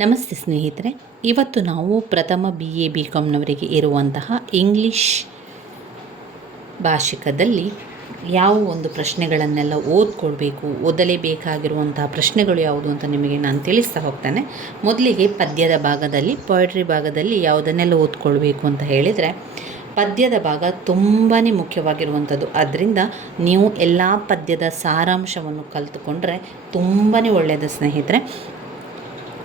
ನಮಸ್ತೆ ಸ್ನೇಹಿತರೆ, ಇವತ್ತು ನಾವು ಪ್ರಥಮ BA BComನವರಿಗೆ ಇರುವಂತಹ ಇಂಗ್ಲೀಷ್ ಭಾಷಿಕದಲ್ಲಿ ಯಾವ ಒಂದು ಪ್ರಶ್ನೆಗಳನ್ನೆಲ್ಲ ಓದಲೇಬೇಕಾಗಿರುವಂತಹ ಪ್ರಶ್ನೆಗಳು ಯಾವುದು ಅಂತ ನಿಮಗೆ ನಾನು ತಿಳಿಸ್ತಾ ಹೋಗ್ತಾನೆ. ಮೊದಲಿಗೆ ಪದ್ಯದ ಭಾಗದಲ್ಲಿ, ಪೊಯಟ್ರಿ ಭಾಗದಲ್ಲಿ ಯಾವುದನ್ನೆಲ್ಲ ಓದ್ಕೊಳ್ಬೇಕು ಅಂತ ಹೇಳಿದರೆ, ಪದ್ಯದ ಭಾಗ ತುಂಬಾ ಮುಖ್ಯವಾಗಿರುವಂಥದ್ದು. ಆದ್ದರಿಂದ ನೀವು ಎಲ್ಲ ಪದ್ಯದ ಸಾರಾಂಶವನ್ನು ಕಲಿತುಕೊಂಡ್ರೆ ತುಂಬಾ ಒಳ್ಳೆಯದು ಸ್ನೇಹಿತರೆ.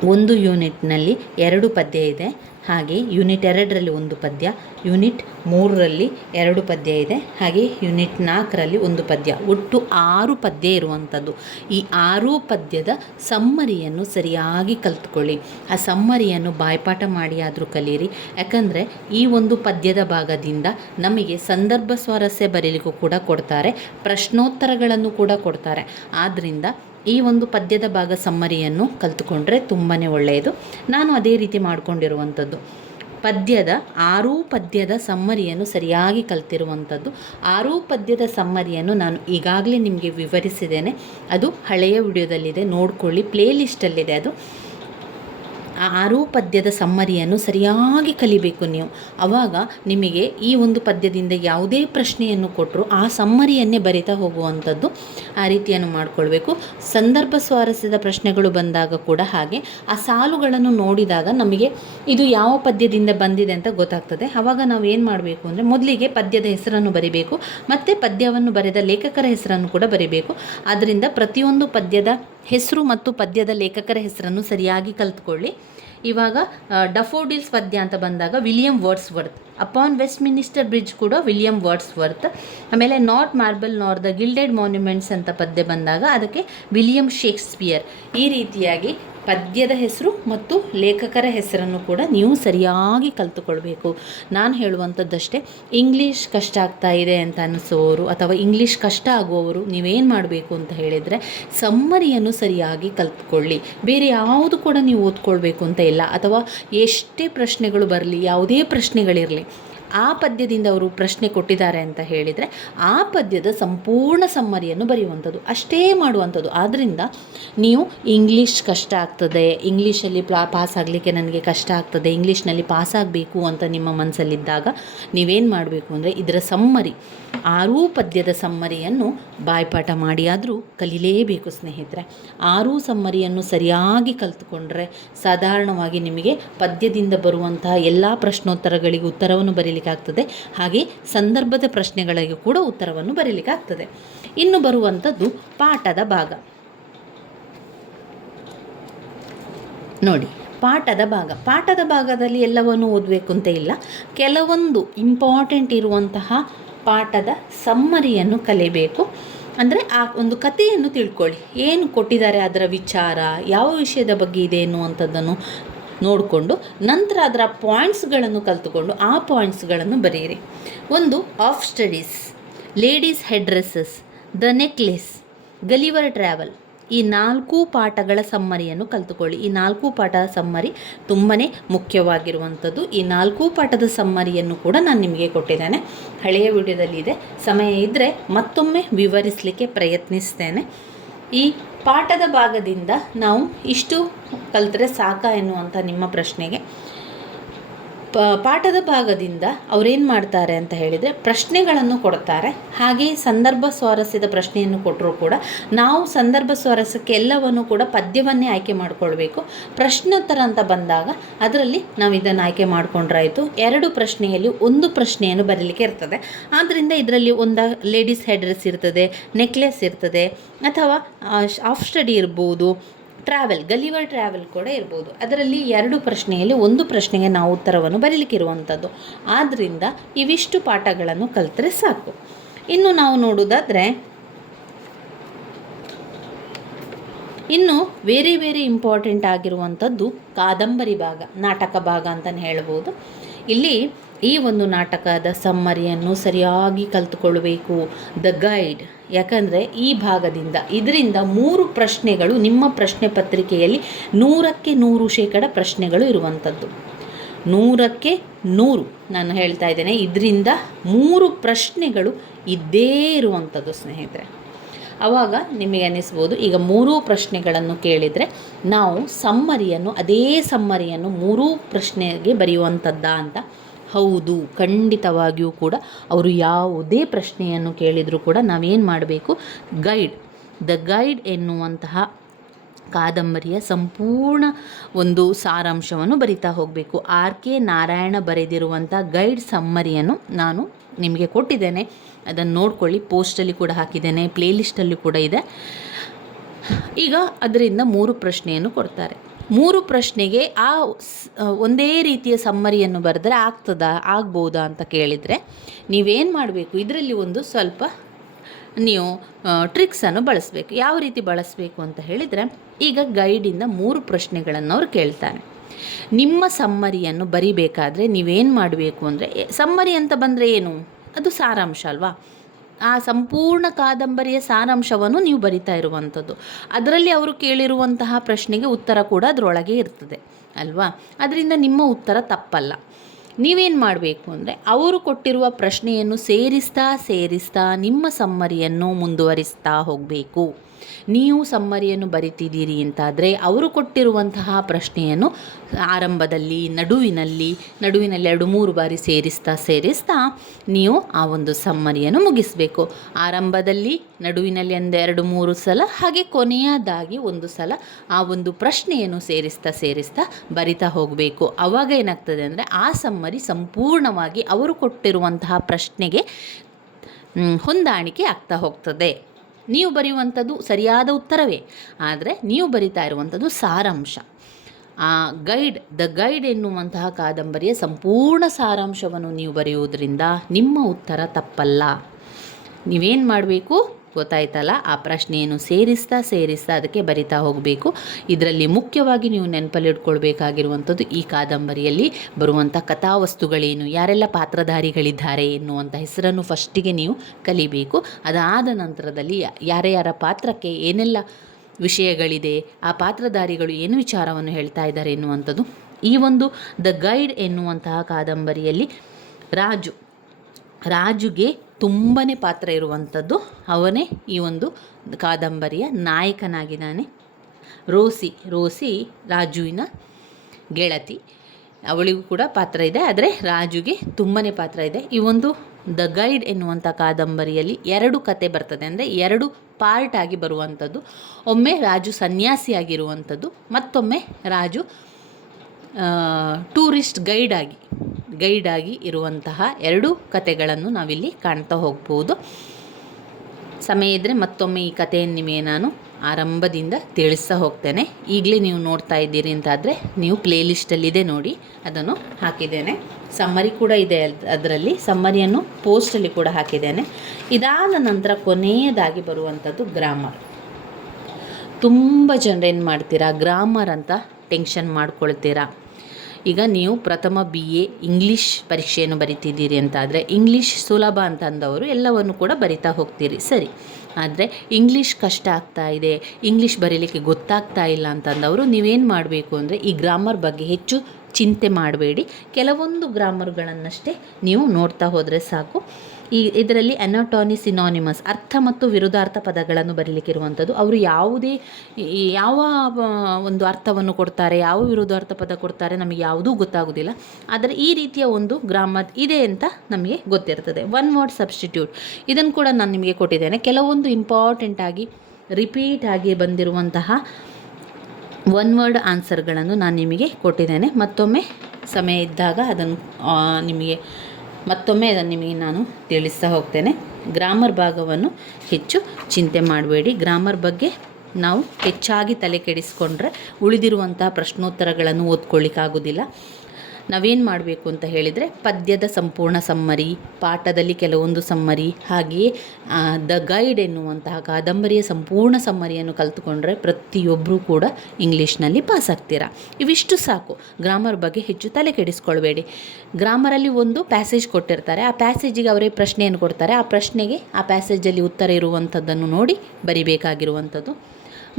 ಒಂದು ಯೂನಿಟ್ನಲ್ಲಿ 2 ಪದ್ಯ ಇದೆ, ಹಾಗೆ ಯೂನಿಟ್ 2ರಲ್ಲಿ 1 ಪದ್ಯ, ಯೂನಿಟ್ 3ರಲ್ಲಿ 2 ಪದ್ಯ ಇದೆ, ಹಾಗೆ ಯೂನಿಟ್ 4ರಲ್ಲಿ 1 ಪದ್ಯ, ಒಟ್ಟು 6 ಪದ್ಯ ಇರುವಂಥದ್ದು. ಈ 6 ಪದ್ಯದ ಸಮ್ಮರಿಯನ್ನು ಸರಿಯಾಗಿ ಕಲಿತ್ಕೊಳ್ಳಿ. ಆ ಸಮ್ಮರಿಯನ್ನು ಬಾಯ್ಪಾಠ ಮಾಡಿ ಆದರೂ ಕಲಿಯಿರಿ. ಯಾಕಂದರೆ ಈ ಒಂದು ಪದ್ಯದ ಭಾಗದಿಂದ ನಮಗೆ ಸಂದರ್ಭ ಸ್ವಾರಸ್ಯ ಬರೀಲಿಕ್ಕೂ ಕೂಡ ಕೊಡ್ತಾರೆ, ಪ್ರಶ್ನೋತ್ತರಗಳನ್ನು ಕೂಡ ಕೊಡ್ತಾರೆ. ಆದ್ದರಿಂದ ಈ ಒಂದು ಪದ್ಯದ ಭಾಗ ಸಮ್ಮರಿಯನ್ನು ಕಲಿತುಕೊಂಡ್ರೆ ತುಂಬಾ ಒಳ್ಳೆಯದು. ನಾನು ಅದೇ ರೀತಿ ಮಾಡಿಕೊಂಡಿರುವಂಥದ್ದು. 6 ಪದ್ಯದ ಸಮ್ಮರಿಯನ್ನು ಸರಿಯಾಗಿ ಕಲಿತಿರುವಂಥದ್ದು. 6 ಪದ್ಯದ ಸಮ್ಮರಿಯನ್ನು ನಾನು ಈಗಾಗಲೇ ನಿಮಗೆ ವಿವರಿಸಿದ್ದೇನೆ. ಅದು ಹಳೆಯ ವಿಡಿಯೋದಲ್ಲಿದೆ, ನೋಡಿಕೊಳ್ಳಿ, ಪ್ಲೇ ಲಿಸ್ಟಲ್ಲಿದೆ. ಅದು 6 ಪದ್ಯದ ಸಮ್ಮರಿಯನ್ನು ಸರಿಯಾಗಿ ಕಲಿಬೇಕು ನೀವು. ಆವಾಗ ನಿಮಗೆ ಈ ಒಂದು ಪದ್ಯದಿಂದ ಯಾವುದೇ ಪ್ರಶ್ನೆಯನ್ನು ಕೊಟ್ಟರು ಆ ಸಮ್ಮರಿಯನ್ನೇ ಬರಿತಾ ಹೋಗುವಂಥದ್ದು. ಆ ರೀತಿಯನ್ನು ಮಾಡಿಕೊಳ್ಬೇಕು. ಸಂದರ್ಭ ಸ್ವಾರಸ್ಯದ ಪ್ರಶ್ನೆಗಳು ಬಂದಾಗ ಕೂಡ ಹಾಗೆ ಆ ಸಾಲುಗಳನ್ನು ನೋಡಿದಾಗ ನಮಗೆ ಇದು ಯಾವ ಪದ್ಯದಿಂದ ಬಂದಿದೆ ಅಂತ ಗೊತ್ತಾಗ್ತದೆ. ಆವಾಗ ನಾವು ಏನು ಮಾಡಬೇಕು ಅಂದರೆ, ಮೊದಲಿಗೆ ಪದ್ಯದ ಹೆಸರನ್ನು ಬರಿಬೇಕು, ಮತ್ತು ಪದ್ಯವನ್ನು ಬರೆದ ಲೇಖಕರ ಹೆಸರನ್ನು ಕೂಡ ಬರಿಬೇಕು. ಆದ್ದರಿಂದ ಪ್ರತಿಯೊಂದು ಪದ್ಯದ ಹೆಸರು ಮತ್ತು ಪದ್ಯದ ಲೇಖಕರ ಹೆಸರನ್ನು ಸರಿಯಾಗಿ ಕಲಿತ್ಕೊಳ್ಳಿ. ಇವಾಗ ಡಫೋಡಿಲ್ಸ್ ಪದ್ಯ ಅಂತ ಬಂದಾಗ William Wordsworth, upon Westminster bridge ಕೂಡ ವಿಲಿಯಂ ವರ್ಡ್ಸ್ವರ್ತ್. ಆಮೇಲೆ not marble nor the gilded monuments ಅಂತ ಪದ್ಯ ಬಂದಾಗ ಅದಕ್ಕೆ ವಿಲಿಯಂ ಶೇಕ್ಸ್ಪಿಯರ್. ಈ ರೀತಿಯಾಗಿ ಪದ್ಯದ ಹೆಸರು ಮತ್ತು ಲೇಖಕರ ಹೆಸರನ್ನು ಕೂಡ ನೀವು ಸರಿಯಾಗಿ ಕಲಿತುಕೊಳ್ಬೇಕು. ನಾನು ಹೇಳುವಂಥದ್ದಷ್ಟೇ. ಇಂಗ್ಲೀಷ್ ಕಷ್ಟ ಆಗ್ತಾ ಇದೆ ಅಂತ ಅನಿಸೋರು ಅಥವಾ ಇಂಗ್ಲೀಷ್ ಕಷ್ಟ ಆಗುವವರು ನೀವೇನು ಮಾಡಬೇಕು ಅಂತ ಹೇಳಿದರೆ, ಸಮ್ಮರಿಯನ್ನು ಸರಿಯಾಗಿ ಕಲಿತ್ಕೊಳ್ಳಿ. ಬೇರೆ ಯಾವುದು ಕೂಡ ನೀವು ಓದ್ಕೊಳ್ಬೇಕು ಅಂತ ಇಲ್ಲ. ಅಥವಾ ಎಷ್ಟೇ ಪ್ರಶ್ನೆಗಳು ಬರಲಿ, ಯಾವುದೇ ಪ್ರಶ್ನೆಗಳಿರಲಿ, ಆ ಪದ್ಯದಿಂದ ಅವರು ಪ್ರಶ್ನೆ ಕೊಟ್ಟಿದ್ದಾರೆ ಅಂತ ಹೇಳಿದರೆ ಆ ಪದ್ಯದ ಸಂಪೂರ್ಣ ಸಮ್ಮರಿಯನ್ನು ಬರೆಯುವಂಥದ್ದು, ಅಷ್ಟೇ ಮಾಡುವಂಥದ್ದು. ಆದ್ದರಿಂದ ನೀವು ಇಂಗ್ಲೀಷ್ ಕಷ್ಟ ಆಗ್ತದೆ, ಇಂಗ್ಲೀಷಲ್ಲಿ ಪಾಸ್ ಆಗಲಿಕ್ಕೆ ನನಗೆ ಕಷ್ಟ ಆಗ್ತದೆ, ಇಂಗ್ಲೀಷ್ನಲ್ಲಿ ಪಾಸ್ ಆಗಬೇಕು ಅಂತ ನಿಮ್ಮ ಮನಸ್ಸಲ್ಲಿದ್ದಾಗ ನೀವೇನು ಮಾಡಬೇಕು ಅಂದರೆ, ಇದರ ಸಮ್ಮರಿ 6 ಪದ್ಯದ ಸಮ್ಮರಿಯನ್ನು ಬಾಯ್ಪಾಠ ಮಾಡಿಯಾದರೂ ಕಲೀಲೇಬೇಕು ಸ್ನೇಹಿತರೆ. 6 ಸಮ್ಮರಿಯನ್ನು ಸರಿಯಾಗಿ ಕಲಿತುಕೊಂಡ್ರೆ ಸಾಧಾರಣವಾಗಿ ನಿಮಗೆ ಪದ್ಯದಿಂದ ಬರುವಂತಹ ಎಲ್ಲ ಪ್ರಶ್ನೋತ್ತರಗಳಿಗೆ ಉತ್ತರವನ್ನು ಬರೀಲಿಕ್ಕಾಗ್ತದೆ, ಹಾಗೆ ಸಂದರ್ಭದ ಪ್ರಶ್ನೆಗಳಿಗೆ ಕೂಡ ಉತ್ತರವನ್ನು ಬರೀಲಿಕ್ಕಾಗ್ತದೆ. ಇನ್ನು ಬರುವಂಥದ್ದು ಪಾಠದ ಭಾಗ. ನೋಡಿ, ಪಾಠದ ಭಾಗದಲ್ಲಿ ಎಲ್ಲವನ್ನು ಓದಬೇಕು ಅಂತ ಇಲ್ಲ. ಕೆಲವೊಂದು ಇಂಪಾರ್ಟೆಂಟ್ ಇರುವಂತಹ ಪಾಠದ ಸಮ್ಮರಿಯನ್ನು ಕಲಿಬೇಕು. ಅಂದರೆ ಆ ಒಂದು ಕಥೆಯನ್ನು ತಿಳ್ಕೊಳ್ಳಿ, ಏನು ಕೊಟ್ಟಿದ್ದಾರೆ, ಅದರ ವಿಚಾರ ಯಾವ ವಿಷಯದ ಬಗ್ಗೆ ಇದೆ ಎನ್ನುವಂಥದ್ದನ್ನು ನೋಡಿಕೊಂಡು ನಂತರ ಅದರ ಪಾಯಿಂಟ್ಸ್ಗಳನ್ನು ಕಲಿತುಕೊಂಡು ಆ ಪಾಯಿಂಟ್ಸ್ಗಳನ್ನು ಬರೆಯಿರಿ. ಒಂದು of studies, ladies head dresses, the necklace, Gulliver travel, ಈ 4 ಪಾಠಗಳ ಸಮ್ಮರಿಯನ್ನು ಕಲಿತುಕೊಳ್ಳಿ. ಈ 4 ಪಾಠದ ಸಮ್ಮರಿ ತುಂಬಾ ಮುಖ್ಯವಾಗಿರುವಂಥದ್ದು. ಈ 4 ಪಾಠದ ಸಮ್ಮರಿಯನ್ನು ಕೂಡ ನಾನು ನಿಮಗೆ ಕೊಟ್ಟಿದ್ದೇನೆ, ಹಳೆಯ ವಿಡಿಯೋದಲ್ಲಿ ಇದೆ. ಸಮಯ ಇದ್ದರೆ ಮತ್ತೊಮ್ಮೆ ವಿವರಿಸಲಿಕ್ಕೆ ಪ್ರಯತ್ನಿಸ್ತೇನೆ. ಈ ಪಾಠದ ಭಾಗದಿಂದ ನಾವು ಇಷ್ಟು ಕಲಿತ್ರೆ ಸಾಕಾ ಎನ್ನುವಂಥ ನಿಮ್ಮ ಪ್ರಶ್ನೆಗೆ, ಪಾಠದ ಭಾಗದಿಂದ ಅವರೇನು ಮಾಡ್ತಾರೆ ಅಂತ ಹೇಳಿದರೆ, ಪ್ರಶ್ನೆಗಳನ್ನು ಕೊಡ್ತಾರೆ. ಹಾಗೆ ಸಂದರ್ಭ ಸ್ವಾರಸ್ಯದ ಪ್ರಶ್ನೆಯನ್ನು ಕೊಟ್ಟರೂ ಕೂಡ ನಾವು ಸಂದರ್ಭ ಸ್ವಾರಸ್ಯಕ್ಕೆ ಎಲ್ಲವನ್ನು ಕೂಡ ಪದ್ಯವನ್ನೇ ಆಯ್ಕೆ ಮಾಡಿಕೊಳ್ಬೇಕು. ಪ್ರಶ್ನೋತ್ತರ ಅಂತ ಬಂದಾಗ ಅದರಲ್ಲಿ ನಾವು ಇದನ್ನು ಆಯ್ಕೆ ಮಾಡಿಕೊಂಡ್ರಾಯಿತು. 2 ಪ್ರಶ್ನೆಯಲ್ಲಿ 1 ಪ್ರಶ್ನೆಯನ್ನು ಬರೀಲಿಕ್ಕೆ ಇರ್ತದೆ. ಆದ್ದರಿಂದ ಇದರಲ್ಲಿ ಒಂದು ಲೇಡೀಸ್ ಹೆಡ್ ಡ್ರೆಸ್ ಇರ್ತದೆ, ನೆಕ್ಲೆಸ್ ಇರ್ತದೆ, ಅಥವಾ ಆಫ್ ಸ್ಟಡಿ ಇರ್ಬೋದು, ಗಲಿವರ್ ಟ್ರಾವೆಲ್ ಕೂಡ ಇರ್ಬೋದು. ಅದರಲ್ಲಿ 2 ಪ್ರಶ್ನೆಯಲ್ಲಿ 1 ಪ್ರಶ್ನೆಗೆ ನಾವು ಉತ್ತರವನ್ನು ಬರೀಲಿಕ್ಕಿರುವಂಥದ್ದು. ಆದ್ದರಿಂದ ಇವಿಷ್ಟು ಪಾಠಗಳನ್ನು ಕಲಿತ್ರೆ ಸಾಕು. ಇನ್ನು ನಾವು ನೋಡೋದಾದರೆ, ಇನ್ನು ಬೇರೆ ಬೇರೆ ಇಂಪಾರ್ಟೆಂಟ್ ಆಗಿರುವಂಥದ್ದು ಕಾದಂಬರಿ ಭಾಗ, ನಾಟಕ ಭಾಗ ಅಂತಲೇ ಹೇಳ್ಬೋದು. ಇಲ್ಲಿ ಈ ಒಂದು ನಾಟಕದ ಸಮ್ಮರಿಯನ್ನು ಸರಿಯಾಗಿ ಕಲಿತುಕೊಳ್ಬೇಕು, ದ ಗೈಡ್. ಯಾಕಂದರೆ ಈ ಭಾಗದಿಂದ ಇದರಿಂದ 3 ಪ್ರಶ್ನೆಗಳು ನಿಮ್ಮ ಪ್ರಶ್ನೆ ಪತ್ರಿಕೆಯಲ್ಲಿ 100ಕ್ಕೆ 100% ಪ್ರಶ್ನೆಗಳು ಇರುವಂಥದ್ದು. 100ಕ್ಕೆ 100 ನಾನು ಹೇಳ್ತಾ ಇದ್ದೇನೆ. ಇದರಿಂದ 3 ಪ್ರಶ್ನೆಗಳು ಇದ್ದೇ ಇರುವಂಥದ್ದು ಸ್ನೇಹಿತರೆ. ಆವಾಗ ನಿಮಗೆ ಅನ್ನಿಸ್ಬೋದು, ಈಗ 3 ಪ್ರಶ್ನೆಗಳನ್ನು ಕೇಳಿದರೆ ನಾವು ಅದೇ ಸಮ್ಮರಿಯನ್ನು 3 ಪ್ರಶ್ನೆಗೆ ಬರೆಯುವಂಥದ್ದಾ ಅಂತ. ಹೌದು, ಖಂಡಿತವಾಗಿಯೂ ಕೂಡ ಅವರು ಯಾವುದೇ ಪ್ರಶ್ನೆಯನ್ನು ಕೇಳಿದರೂ ಕೂಡ ನಾವೇನು ಮಾಡಬೇಕು, ದ ಗೈಡ್ ಎನ್ನುವಂತಹ ಕಾದಂಬರಿಯ ಸಂಪೂರ್ಣ ಒಂದು ಸಾರಾಂಶವನ್ನು ಬರಿತಾ ಹೋಗಬೇಕು. RK ನಾರಾಯಣ ಬರೆದಿರುವಂಥ ಗೈಡ್ ಸಮ್ಮರಿಯನ್ನು ನಾನು ನಿಮಗೆ ಕೊಟ್ಟಿದ್ದೇನೆ, ಅದನ್ನು ನೋಡ್ಕೊಳ್ಳಿ. ಪೋಸ್ಟಲ್ಲಿ ಕೂಡ ಹಾಕಿದ್ದೇನೆ, ಪ್ಲೇಲಿಸ್ಟಲ್ಲಿ ಕೂಡ ಇದೆ. ಈಗ ಅದರಿಂದ 3 ಪ್ರಶ್ನೆಯನ್ನು ಕೊಡ್ತಾರೆ. 3 ಪ್ರಶ್ನೆಗೆ ಒಂದೇ ರೀತಿಯ ಸಮ್ಮರಿಯನ್ನು ಬರೆದರೆ ಆಗ್ಬೋದಾ ಅಂತ ಕೇಳಿದರೆ ನೀವೇನು ಮಾಡಬೇಕು, ಇದರಲ್ಲಿ ಒಂದು ಸ್ವಲ್ಪ ನೀವು ಟ್ರಿಕ್ಸನ್ನು ಬಳಸಬೇಕು. ಯಾವ ರೀತಿ ಬಳಸಬೇಕು ಅಂತ ಹೇಳಿದರೆ, ಈಗ ಗೈಡಿಂದ 3 ಪ್ರಶ್ನೆಗಳನ್ನು ಅವ್ರು ಕೇಳ್ತಾನೆ. ನಿಮ್ಮ ಸಮ್ಮರಿಯನ್ನು ಬರಿಬೇಕಾದ್ರೆ ನೀವೇನು ಮಾಡಬೇಕು ಅಂದರೆ, ಸಮ್ಮರಿ ಅಂತ ಬಂದರೆ ಏನು, ಅದು ಸಾರಾಂಶ ಅಲ್ವಾ. ಆ ಸಂಪೂರ್ಣ ಕಾದಂಬರಿಯ ಸಾರಾಂಶವನ್ನು ನೀವು ಬರಿತಾ ಇರುವಂಥದ್ದು. ಅದರಲ್ಲಿ ಅವರು ಕೇಳಿರುವಂತಹ ಪ್ರಶ್ನೆಗೆ ಉತ್ತರ ಕೂಡ ಅದರೊಳಗೆ ಇರ್ತದೆ ಅಲ್ವಾ. ಅದರಿಂದ ನಿಮ್ಮ ಉತ್ತರ ತಪ್ಪಲ್ಲ. ನೀವೇನು ಮಾಡಬೇಕು ಅಂದರೆ, ಅವರು ಕೊಟ್ಟಿರುವ ಪ್ರಶ್ನೆಯನ್ನು ಸೇರಿಸ್ತಾ ನಿಮ್ಮ ಸಮ್ಮರಿಯನ್ನು ಮುಂದುವರಿಸ್ತಾ ಹೋಗಬೇಕು. ನೀವು ಸಮ್ಮರಿಯನ್ನು ಬರಿತಿದ್ದೀರಿ ಅಂತಾದರೆ ಅವರು ಕೊಟ್ಟಿರುವಂತಹ ಪ್ರಶ್ನೆಯನ್ನು ಆರಂಭದಲ್ಲಿ ನಡುವಿನಲ್ಲಿ 2-3 ಬಾರಿ ಸೇರಿಸ್ತಾ ನೀವು ಆ ಒಂದು ಸಮ್ಮರಿಯನ್ನು ಮುಗಿಸಬೇಕು. ಆರಂಭದಲ್ಲಿ, ನಡುವಿನಲ್ಲಿ 2-3 ಸಲ, ಹಾಗೆ ಕೊನೆಯದಾಗಿ ಒಂದು ಸಲ ಆ ಒಂದು ಪ್ರಶ್ನೆಯನ್ನು ಸೇರಿಸ್ತಾ ಬರಿತಾ ಹೋಗಬೇಕು. ಆವಾಗ ಏನಾಗ್ತದೆ ಅಂದರೆ, ಆ ಸಮ್ಮರಿ ಸಂಪೂರ್ಣವಾಗಿ ಅವರು ಕೊಟ್ಟಿರುವಂತಹ ಪ್ರಶ್ನೆಗೆ ಹೊಂದಾಣಿಕೆ ಆಗ್ತಾ ಹೋಗ್ತದೆ. ನೀವು ಬರೆಯುವಂಥದ್ದು ಸರಿಯಾದ ಉತ್ತರವೇ, ಆದರೆ ನೀವು ಬರಿತಾ ಇರುವಂಥದ್ದು ಸಾರಾಂಶ. ದ ಗೈಡ್ ಎನ್ನುವಂತಹ ಕಾದಂಬರಿಯ ಸಂಪೂರ್ಣ ಸಾರಾಂಶವನ್ನು ನೀವು ಬರೆಯುವುದರಿಂದ ನಿಮ್ಮ ಉತ್ತರ ತಪ್ಪಲ್ಲ. ನೀವೇನು ಮಾಡಬೇಕು ಗೊತ್ತಾಯ್ತಲ್ಲ, ಆ ಪ್ರಶ್ನೆಯನ್ನು ಸೇರಿಸ್ತಾ ಅದಕ್ಕೆ ಬರಿತಾ ಹೋಗಬೇಕು. ಇದರಲ್ಲಿ ಮುಖ್ಯವಾಗಿ ನೀವು ನೆನಪಲ್ಲಿ ಇಟ್ಕೊಳ್ಬೇಕಾಗಿರುವಂಥದ್ದು, ಈ ಕಾದಂಬರಿಯಲ್ಲಿ ಬರುವಂಥ ಕಥಾವಸ್ತುಗಳೇನು, ಯಾರೆಲ್ಲ ಪಾತ್ರಧಾರಿಗಳಿದ್ದಾರೆ ಎನ್ನುವಂಥ ಹೆಸರನ್ನು ಫಸ್ಟಿಗೆ ನೀವು ಕಲಿಬೇಕು. ಅದಾದ ನಂತರದಲ್ಲಿ ಯಾರ ಪಾತ್ರಕ್ಕೆ ಏನೆಲ್ಲ ವಿಷಯಗಳಿದೆ, ಆ ಪಾತ್ರಧಾರಿಗಳು ಏನು ವಿಚಾರವನ್ನು ಹೇಳ್ತಾ ಇದ್ದಾರೆ ಎನ್ನುವಂಥದ್ದು. ಈ ಒಂದು ದ ಗೈಡ್ ಎನ್ನುವಂತಹ ಕಾದಂಬರಿಯಲ್ಲಿ ರಾಜುಗೆ ತುಂಬಾ ಪಾತ್ರ ಇರುವಂಥದ್ದು. ಅವನೇ ಈ ಒಂದು ಕಾದಂಬರಿಯ ನಾಯಕನಾಗಿದ್ದಾನೆ. ರೋಸಿ ರಾಜುವಿನ ಗೆಳತಿ, ಅವಳಿಗೂ ಕೂಡ ಪಾತ್ರ ಇದೆ, ಆದರೆ ರಾಜುಗೆ ತುಂಬಾ ಪಾತ್ರ ಇದೆ. ಈ ಒಂದು ದ ಗೈಡ್ ಎನ್ನುವಂಥ ಕಾದಂಬರಿಯಲ್ಲಿ 2 ಕತೆ ಬರ್ತದೆ, ಅಂದರೆ 2 ಪಾರ್ಟ್ ಆಗಿ ಬರುವಂಥದ್ದು. ಒಮ್ಮೆ ರಾಜು ಸನ್ಯಾಸಿಯಾಗಿರುವಂಥದ್ದು, ಮತ್ತೊಮ್ಮೆ ರಾಜು ಟೂರಿಸ್ಟ್ ಗೈಡ್ ಆಗಿ ಇರುವಂತಹ 2 ಕತೆಗಳನ್ನು ನಾವಿಲ್ಲಿ ಕಾಣ್ತಾ ಹೋಗ್ಬೋದು. ಸಮಯ ಇದ್ದರೆ ಮತ್ತೊಮ್ಮೆ ಈ ಕಥೆಯನ್ನು ನಿಮಗೆ ನಾನು ಆರಂಭದಿಂದ ತಿಳಿಸ್ತಾ ಹೋಗ್ತೇನೆ. ಈಗಲೇ ನೀವು ನೋಡ್ತಾ ಇದ್ದೀರಿ ಅಂತಾದರೆ ನೀವು ಪ್ಲೇಲಿಸ್ಟಲ್ಲಿದೆ ನೋಡಿ, ಅದನ್ನು ಹಾಕಿದ್ದೇನೆ. ಸಮ್ಮರಿ ಕೂಡ ಇದೆ, ಅದರಲ್ಲಿ ಸಮ್ಮರಿಯನ್ನು ಪೋಸ್ಟಲ್ಲಿ ಕೂಡ ಹಾಕಿದ್ದೇನೆ. ಇದಾದ ನಂತರ ಕೊನೆಯದಾಗಿ ಬರುವಂಥದ್ದು ಗ್ರಾಮರ್. ತುಂಬ ಜನರೇನು ಮಾಡ್ತೀರಾ, ಗ್ರಾಮರ್ ಅಂತ ಟೆನ್ಷನ್ ಮಾಡ್ಕೊಳ್ತೀರಾ. ಈಗ ನೀವು ಪ್ರಥಮ BA ಇಂಗ್ಲೀಷ್ ಪರೀಕ್ಷೆಯನ್ನು ಬರಿತಿದ್ದೀರಿ ಅಂತಾದರೆ, ಇಂಗ್ಲೀಷ್ ಸುಲಭ ಅಂತಂದವರು ಎಲ್ಲವನ್ನು ಕೂಡ ಬರಿತಾ ಹೋಗ್ತೀರಿ, ಸರಿ. ಆದರೆ ಇಂಗ್ಲೀಷ್ ಕಷ್ಟ ಆಗ್ತಾ ಇದೆ, ಇಂಗ್ಲೀಷ್ ಬರೀಲಿಕ್ಕೆ ಗೊತ್ತಾಗ್ತಾ ಇಲ್ಲ ಅಂತಂದವರು ನೀವೇನು ಮಾಡಬೇಕು ಅಂದರೆ, ಈ ಗ್ರಾಮರ್ ಬಗ್ಗೆ ಹೆಚ್ಚು ಚಿಂತೆ ಮಾಡಬೇಡಿ. ಕೆಲವೊಂದು ಗ್ರಾಮರ್ಗಳನ್ನಷ್ಟೇ ನೀವು ನೋಡ್ತಾ ಹೋದರೆ ಸಾಕು. ಇದರಲ್ಲಿ ಅನಾಟೋನಿ, ಸಿನಾನಿಮಸ್, ಅರ್ಥ ಮತ್ತು ವಿರುದ್ಧಾರ್ಥ ಪದಗಳನ್ನು ಬರೀಲಿಕ್ಕಿರುವಂಥದ್ದು. ಅವರು ಯಾವ ಒಂದು ಅರ್ಥವನ್ನು ಕೊಡ್ತಾರೆ, ಯಾವ ವಿರುದ್ಧಾರ್ಥ ಪದ ಕೊಡ್ತಾರೆ ನಮಗೆ ಯಾವುದೂ ಗೊತ್ತಾಗೋದಿಲ್ಲ. ಆದರೆ ಈ ರೀತಿಯ ಒಂದು ಗ್ರಾಮರ್ ಇದೆ ಅಂತ ನಮಗೆ ಗೊತ್ತಿರ್ತದೆ. 1 ವರ್ಡ್ ಸಬ್ಸ್ಟಿಟ್ಯೂಟ್, ಇದನ್ನು ಕೂಡ ನಾನು ನಿಮಗೆ ಕೊಟ್ಟಿದ್ದೇನೆ. ಕೆಲವೊಂದು ಇಂಪಾರ್ಟೆಂಟ್ ಆಗಿ ರಿಪೀಟ್ ಆಗಿ ಬಂದಿರುವಂತಹ 1 ವರ್ಡ್ ಆನ್ಸರ್ಗಳನ್ನು ನಾನು ನಿಮಗೆ ಕೊಟ್ಟಿದ್ದೇನೆ. ಮತ್ತೊಮ್ಮೆ ಸಮಯ ಇದ್ದಾಗ ಅದನ್ನು ನಿಮಗೆ ನಾನು ತಿಳಿಸ್ತಾ ಹೋಗ್ತೇನೆ. ಗ್ರಾಮರ್ ಭಾಗವನ್ನು ಹೆಚ್ಚು ಚಿಂತೆ ಮಾಡಬೇಡಿ. ಗ್ರಾಮರ್ ಬಗ್ಗೆ ನಾವು ಹೆಚ್ಚಾಗಿ ತಲೆ ಕೆಡಿಸ್ಕೊಂಡ್ರೆ ಉಳಿದಿರುವಂಥ ಪ್ರಶ್ನೋತ್ತರಗಳನ್ನು ಓದ್ಕೊಳ್ಳಿಕ್ಕಾಗೋದಿಲ್ಲ. ನಾವೇನು ಮಾಡಬೇಕು ಅಂತ ಹೇಳಿದರೆ, ಪದ್ಯದ ಸಂಪೂರ್ಣ ಸಮ್ಮರಿ, ಪಾಠದಲ್ಲಿ ಕೆಲವೊಂದು ಸಮ್ಮರಿ, ಹಾಗೆಯೇ ದ ಗೈಡ್ ಎನ್ನುವಂತಹ ಕಾದಂಬರಿಯ ಸಂಪೂರ್ಣ ಸಮ್ಮರಿಯನ್ನು ಕಲಿತುಕೊಂಡ್ರೆ ಪ್ರತಿಯೊಬ್ಬರೂ ಕೂಡ ಇಂಗ್ಲೀಷ್ನಲ್ಲಿ ಪಾಸ್ ಆಗ್ತೀರಾ. ಇವಿಷ್ಟು ಸಾಕು. ಗ್ರಾಮರ್ ಬಗ್ಗೆ ಹೆಚ್ಚು ತಲೆ ಕೆಡಿಸ್ಕೊಳ್ಬೇಡಿ. ಗ್ರಾಮರಲ್ಲಿ ಒಂದು ಪ್ಯಾಸೇಜ್ ಕೊಟ್ಟಿರ್ತಾರೆ, ಆ ಪ್ಯಾಸೇಜಿಗೆ ಅವರೇ ಪ್ರಶ್ನೆಯನ್ನು ಕೊಡ್ತಾರೆ. ಆ ಪ್ರಶ್ನೆಗೆ ಆ ಪ್ಯಾಸೇಜಲ್ಲಿ ಉತ್ತರ ಇರುವಂಥದ್ದನ್ನು ನೋಡಿ ಬರಿಬೇಕಾಗಿರುವಂಥದ್ದು.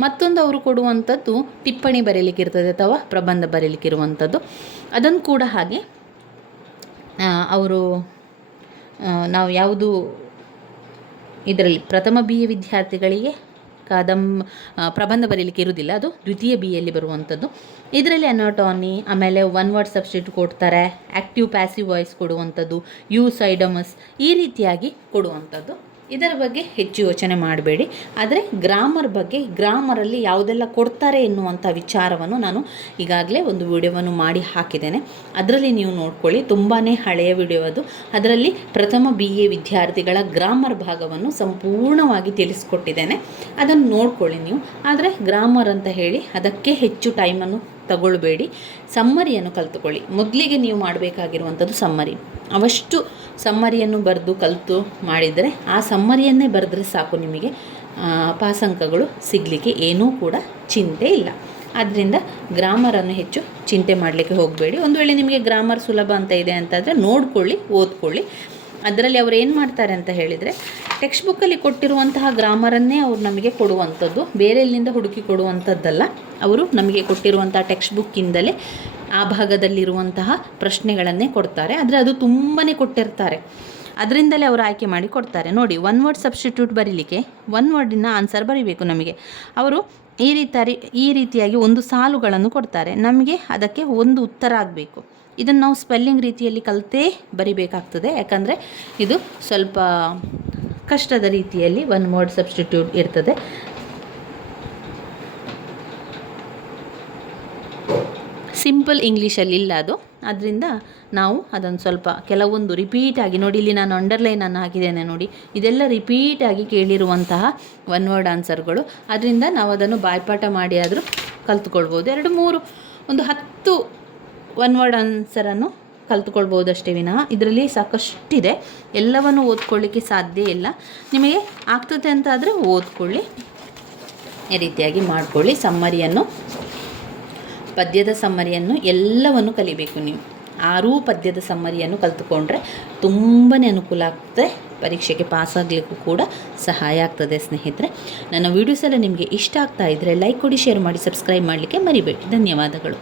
ಮತ್ತೊಂದು ಅವರು ಕೊಡುವಂಥದ್ದು ಟಿಪ್ಪಣಿ ಬರೀಲಿಕ್ಕಿರ್ತದೆ ಅಥವಾ ಪ್ರಬಂಧ ಬರೀಲಿಕ್ಕಿರುವಂಥದ್ದು. ಅದನ್ನು ಕೂಡ ಹಾಗೆ ನಾವು ಯಾವುದು ಇದರಲ್ಲಿ ಪ್ರಥಮ BA ವಿದ್ಯಾರ್ಥಿಗಳಿಗೆ ಪ್ರಬಂಧ ಬರೀಲಿಕ್ಕೆ ಇರುವುದಿಲ್ಲ, ಅದು ದ್ವಿತೀಯ BAಯಲ್ಲಿ ಬರುವಂಥದ್ದು. ಇದರಲ್ಲಿ ಅನಾಟಮಿ, ಆಮೇಲೆ ಒನ್ ವರ್ಡ್ ಸಬ್ಸ್ಟಿಟ್ಯೂಟ್ ಕೊಡ್ತಾರೆ, ಆ್ಯಕ್ಟಿವ್ ಪ್ಯಾಸಿವ್ ವಾಯ್ಸ್ ಕೊಡುವಂಥದ್ದು, ಯೂಸ್ ಐಡಮಸ್ ಈ ರೀತಿಯಾಗಿ ಕೊಡುವಂಥದ್ದು. ಇದರ ಬಗ್ಗೆ ಹೆಚ್ಚು ಯೋಚನೆ ಮಾಡಬೇಡಿ. ಆದರೆ ಗ್ರಾಮರಲ್ಲಿ ಯಾವುದೆಲ್ಲ ಕೊಡ್ತಾರೆ ಎನ್ನುವಂಥ ವಿಚಾರವನ್ನು ನಾನು ಈಗಾಗಲೇ ಒಂದು ವಿಡಿಯೋವನ್ನು ಮಾಡಿ ಹಾಕಿದ್ದೇನೆ, ಅದರಲ್ಲಿ ನೀವು ನೋಡ್ಕೊಳ್ಳಿ. ತುಂಬಾ ಹಳೆಯ ವಿಡಿಯೋ ಅದು. ಅದರಲ್ಲಿ ಪ್ರಥಮ BA ವಿದ್ಯಾರ್ಥಿಗಳ ಗ್ರಾಮರ್ ಭಾಗವನ್ನು ಸಂಪೂರ್ಣವಾಗಿ ತಿಳಿಸ್ಕೊಟ್ಟಿದ್ದೇನೆ, ಅದನ್ನು ನೋಡ್ಕೊಳ್ಳಿ ನೀವು. ಆದರೆ ಗ್ರಾಮರ್ ಅಂತ ಹೇಳಿ ಅದಕ್ಕೆ ಹೆಚ್ಚು ಟೈಮನ್ನು ತಗೊಳ್ಬೇಡಿ, ಸಮ್ಮರಿಯನ್ನು ಕಲಿತುಕೊಳ್ಳಿ. ಮೊದಲಿಗೆ ನೀವು ಮಾಡಬೇಕಾಗಿರುವಂಥದ್ದು ಸಮ್ಮರಿ. ಅವಷ್ಟು ಸಮ್ಮರಿಯನ್ನು ಬರೆದು ಕಲಿತು ಮಾಡಿದರೆ, ಆ ಸಮ್ಮರಿಯನ್ನೇ ಬರೆದ್ರೆ ಸಾಕು, ನಿಮಗೆ ಪಾಸಂಕಗಳು ಸಿಗಲಿಕ್ಕೆ ಏನೂ ಕೂಡ ಚಿಂತೆ ಇಲ್ಲ. ಆದ್ದರಿಂದ ಗ್ರಾಮರನ್ನು ಹೆಚ್ಚು ಚಿಂತೆ ಮಾಡಲಿಕ್ಕೆ ಹೋಗಬೇಡಿ. ಒಂದು ವೇಳೆ ನಿಮಗೆ ಗ್ರಾಮರ್ ಸುಲಭ ಅಂತ ಇದೆ ಅಂತಂದರೆ ನೋಡ್ಕೊಳ್ಳಿ, ಓದ್ಕೊಳ್ಳಿ. ಅದರಲ್ಲಿ ಅವರು ಏನು ಮಾಡ್ತಾರೆ ಅಂತ ಹೇಳಿದರೆ, ಟೆಕ್ಸ್ಟ್ ಬುಕ್ಕಲ್ಲಿ ಕೊಟ್ಟಿರುವಂತಹ ಗ್ರಾಮರನ್ನೇ ಅವರು ನಮಗೆ ಕೊಡುವಂಥದ್ದು, ಬೇರೆ ಎಲ್ಲಿಂದ ಹುಡುಕಿ ಕೊಡುವಂಥದ್ದಲ್ಲ. ಅವರು ನಮಗೆ ಕೊಟ್ಟಿರುವಂಥ ಟೆಕ್ಸ್ಟ್ ಬುಕ್ಕಿಂದಲೇ ಆ ಭಾಗದಲ್ಲಿರುವಂತಹ ಪ್ರಶ್ನೆಗಳನ್ನೇ ಕೊಡ್ತಾರೆ. ಆದರೆ ಅದು ತುಂಬಾ ಕೊಟ್ಟಿರ್ತಾರೆ, ಅದರಿಂದಲೇ ಅವರು ಆಯ್ಕೆ ಮಾಡಿ ಕೊಡ್ತಾರೆ. ನೋಡಿ, ಒನ್ ವರ್ಡ್ ಸಬ್ಸ್ಟಿಟ್ಯೂಟ್ ಬರೀಲಿಕ್ಕೆ ಒನ್ ವರ್ಡಿನ ಆನ್ಸರ್ ಬರೀಬೇಕು ನಮಗೆ. ಅವರು ಈ ರೀತಿಯಾಗಿ ಒಂದು ಸಾಲುಗಳನ್ನು ಕೊಡ್ತಾರೆ, ನಮಗೆ ಅದಕ್ಕೆ ಒಂದು ಉತ್ತರ ಆಗಬೇಕು. ಇದನ್ನು ನಾವು ಸ್ಪೆಲ್ಲಿಂಗ್ ರೀತಿಯಲ್ಲಿ ಕಲಿತೇ ಬರಿಬೇಕಾಗ್ತದೆ, ಯಾಕಂದರೆ ಇದು ಸ್ವಲ್ಪ ಕಷ್ಟದ ರೀತಿಯಲ್ಲಿ ಒನ್ ವರ್ಡ್ ಸಬ್ಸ್ಟಿಟ್ಯೂಟ್ ಇರ್ತದೆ. ಸಿಂಪಲ್ ಇಂಗ್ಲೀಷಲ್ಲಿ ಇಲ್ಲ ಅದು, ಅದರಿಂದ ನಾವು ಅದನ್ನು ಸ್ವಲ್ಪ ಕೆಲವೊಂದು ರಿಪೀಟಾಗಿ ನೋಡಿ, ಇಲ್ಲಿ ನಾನು ಅಂಡರ್ಲೈನನ್ನು ಹಾಕಿದ್ದೇನೆ ನೋಡಿ, ಇದೆಲ್ಲ ರಿಪೀಟಾಗಿ ಕೇಳಿರುವಂತಹ ಒನ್ ವರ್ಡ್ ಆನ್ಸರ್ಗಳು. ಅದರಿಂದ ನಾವು ಅದನ್ನು ಬಾಯ್ಪಾಠ ಮಾಡಿ ಆದರೂ ಕಲ್ತ್ಕೊಳ್ಬೋದು. 2-3 ಒಂದು 10 ಒನ್ ವರ್ಡ್ ಆನ್ಸರನ್ನು ಕಲ್ತ್ಕೊಳ್ಬೋದಷ್ಟೇ ವಿನಃ ಇದರಲ್ಲಿ ಸಾಕಷ್ಟಿದೆ, ಎಲ್ಲವನ್ನು ಓದ್ಕೊಳ್ಳಿಕ್ಕೆ ಸಾಧ್ಯ ಇಲ್ಲ. ನಿಮಗೆ ಆಗ್ತದೆ ಅಂತ ಆದರೆ ಓದ್ಕೊಳ್ಳಿ, ಈ ರೀತಿಯಾಗಿ ಮಾಡಿಕೊಳ್ಳಿ. ಪದ್ಯದ ಸಮ್ಮರಿಯನ್ನು ಎಲ್ಲವನ್ನು ಕಲಿಬೇಕು ನೀವು. 6 ಪದ್ಯದ ಸಮ್ಮರಿಯನ್ನು ಕಲಿತುಕೊಂಡ್ರೆ ತುಂಬಾ ಅನುಕೂಲ ಆಗ್ತದೆ, ಪರೀಕ್ಷೆಗೆ ಪಾಸಾಗಲಿಕ್ಕೂ ಕೂಡ ಸಹಾಯ ಆಗ್ತದೆ. ಸ್ನೇಹಿತರೆ, ನನ್ನ ವೀಡಿಯೋಸ್ ಎಲ್ಲ ನಿಮಗೆ ಇಷ್ಟ ಆಗ್ತಾ ಇದ್ದರೆ ಲೈಕ್ ಕೊಡಿ, ಶೇರ್ ಮಾಡಿ, ಸಬ್ಸ್ಕ್ರೈಬ್ ಮಾಡಲಿಕ್ಕೆ ಮರಿಬೇಡಿ. ಧನ್ಯವಾದಗಳು.